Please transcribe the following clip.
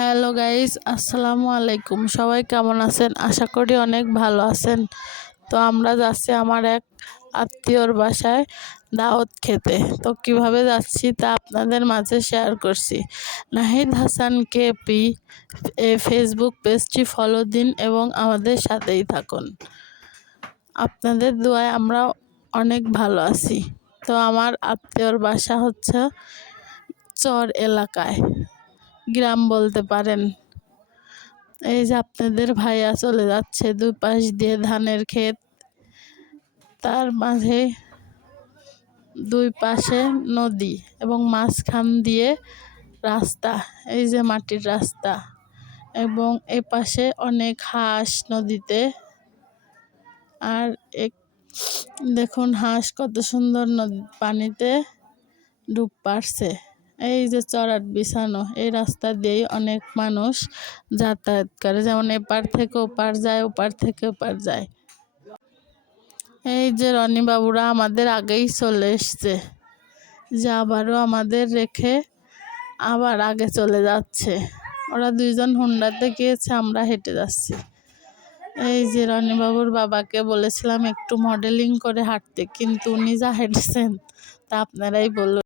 Hello guys, আসসালামু আলাইকুম। সবাই কেমন আছেন? আশা করি অনেক ভালো আছেন। তো আমরা যাচ্ছি আমার এক আত্মীয়র বাসায় দাওয়াত খেতে। তো কিভাবে যাচ্ছি তা আপনাদের মাঝে শেয়ার করছি। নাহিদ হাসান কেপি ফেসবুক পেজটি ফলো দিন এবং আমাদের সাথেই থাকুন। আপনাদের দোয়ায় আমরা অনেক ভালো আছি। তো আমার আত্মীয়র বাসা হচ্ছে চর এলাকায়, গ্রাম বলতে পারেন। এই যে আপনাদের ভাইয়া চলে যাচ্ছে, দুই পাশ দিয়ে ধানের ক্ষেত, তার মাঝে দুই পাশে নদী এবং মাঝখান দিয়ে রাস্তা, এই যে মাটির রাস্তা, এবং এ পাশে অনেক হাঁস নদীতে। আর এক দেখুন হাঁস কত সুন্দর নদী পানিতে ডুব পারছে। এই যে চড়াট বিছানো, এই রাস্তা দিয়েই অনেক মানুষ যাতায়াত করে, যেমন এপার থেকে ওপার যায়, ওপার থেকে ওপার যায়। এই যে রনি বাবুরা আমাদের আগেই চলে এসছে, যে আবারও আমাদের রেখে আবার আগে চলে যাচ্ছে। ওরা দুইজন হুন্ডাতে গিয়েছে, আমরা হেঁটে যাচ্ছি। এই যে রনি বাবুর বাবাকে বলেছিলাম একটু মডেলিং করে হাঁটতে, কিন্তু উনি যা হেঁটেছেন তা আপনারাই বলুন।